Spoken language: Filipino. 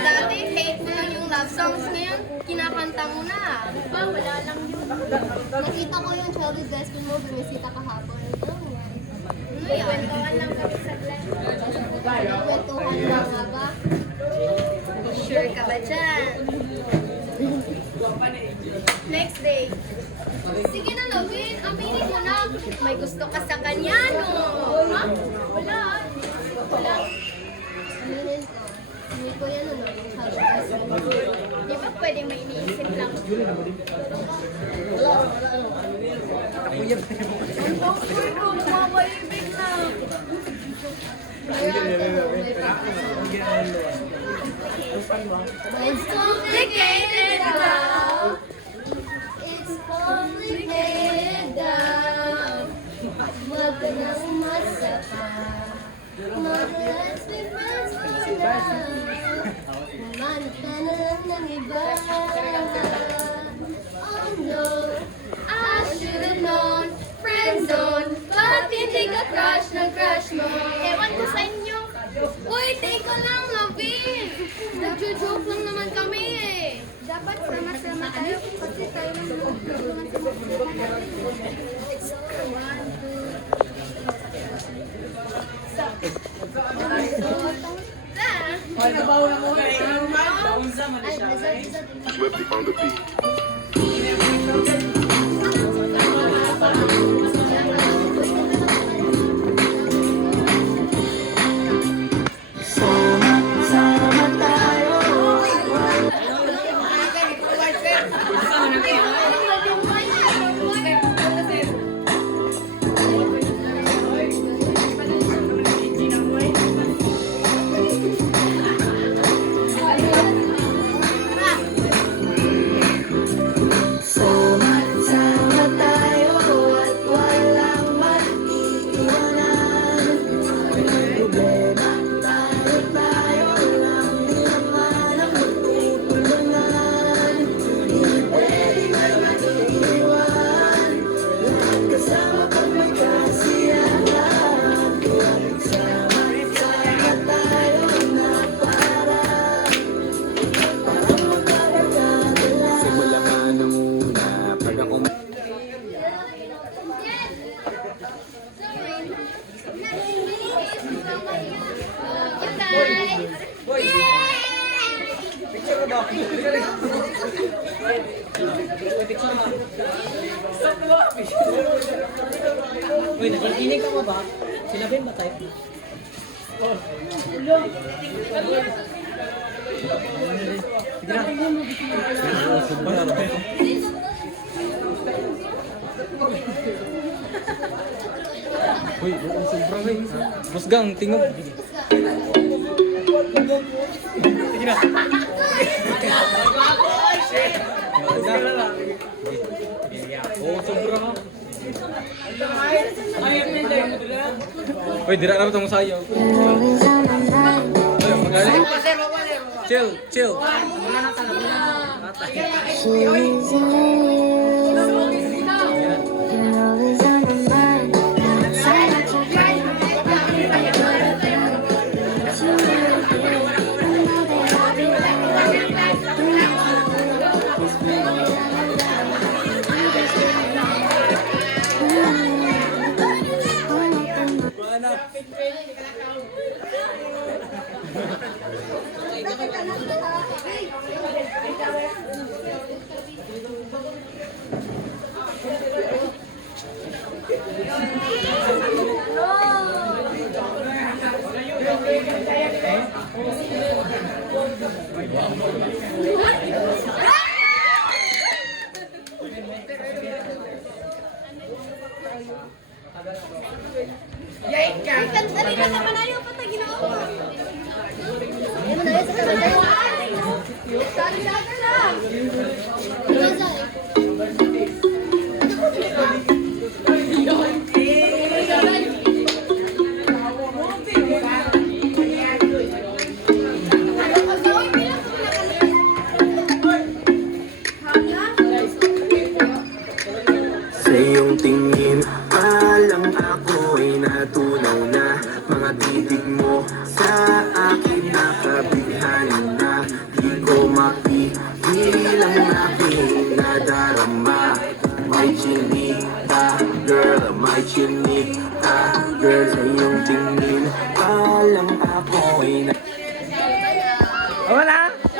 Dati, hate mo lang yung love songs. Ngayon, kinakanta mo na. Ba, wala lang yun. Nakita ko yung Childish Gambino mo, bumisita kahapon. Ano yan? Kwentuhan lang kami sa vlog. Kwentuhan lang nga ba? Sure ka ba dyan? Next day. Sige na, Lovin. Aminin mo na. May gusto ka sa kanya, no? Ha? Wala. Wala. Aminin ko. Hindi ko yan, ano? Di ba pwedeng may iniisip lang? Wala. Mamaibig na. It's complicated now. It's complicated now. Wag ka na umasa pa. Let's be friends for now. Humanap ka na lang ng iba. Oh no, I should've known. Friend zone, bakit hindi ka crush ng crush mo? Ewan ko sa inyo. Uy, take ko lang, Lovin. Nagjo-joke lang naman kami eh. Dapat sama-sama tayo kasi tayo lang magtulungan sa magtulungan natin. It's one, two. Swifty on the beat. Uy, nakikinig ka mo ba? Sila Ben ba tayo? Oh. Ulo. Uy, sobrang eh. Busgang, tingog. Sige na. Oh, sobrang ha. Uy, dira na ba itong sayo? Ay, magaling. Chill, chill. Thank you. Dali na naman ayaw pa tayo ginawa. Ayaw mo na rin sa kanila. Sari-sari lang. Sa iyong tingin, palang ako ay natunaw na. Mga titig mo sa akin nakabighani na. Di ko mapigilang aking nadarama. May chinita, girl, may chinita, girl. Sa iyong tingin, palang ako ay